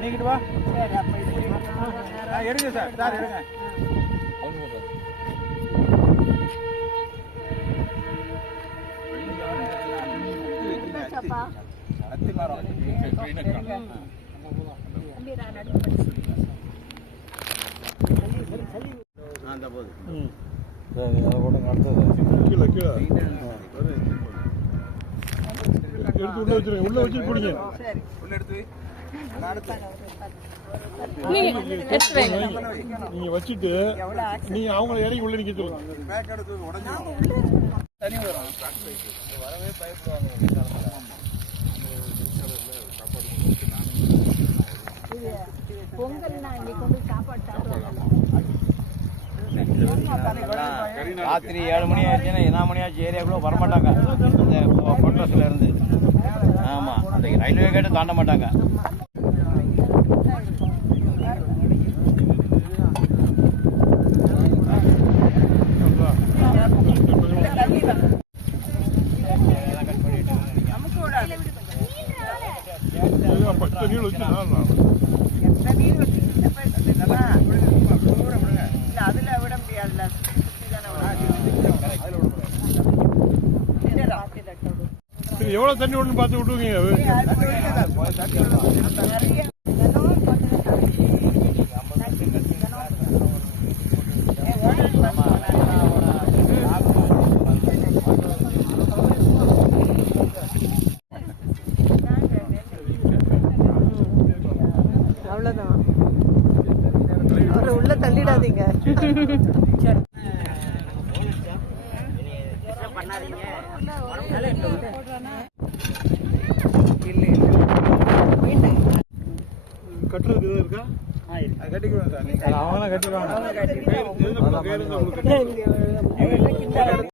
நீங்கிட்டு வா எடுங்க sir. Sir எடுங்க அந்த போது. கீழே கீழே. எடுத்து உள்ள வச்சிருங்க உள்ள வச்சு பிடிங்க. சரி. உள்ள எடுத்து நீங்க வச்சுட்டு நீங்க அவங்கள இறங்கி உள்ள நிக்க சொல்லுங்க. தனி வரும். வரவே பயப்படுவாங்க சாப்பாடு சாப்பிடுவாங்க. ராத்திரி ஏழு மணி ஆயிடுச்சுன்னா என்ன மணி ஆச்சு? ஏரியாக்குள்ள வரமாட்டாங்க இந்த இருந்து. ரயில்வே கேட்டு தாண்ட மாட்டாங்க. எத்தனை மீன் சரி எவ்வளவு தண்ணி விடணும் பார்த்து பாருங்க. அவ்வளவுதான். உள்ள தள்ளிடாதீங்க. கட்டுறதுக்கு எதுவும் இருக்கா கட்டிக்குவேன் சார்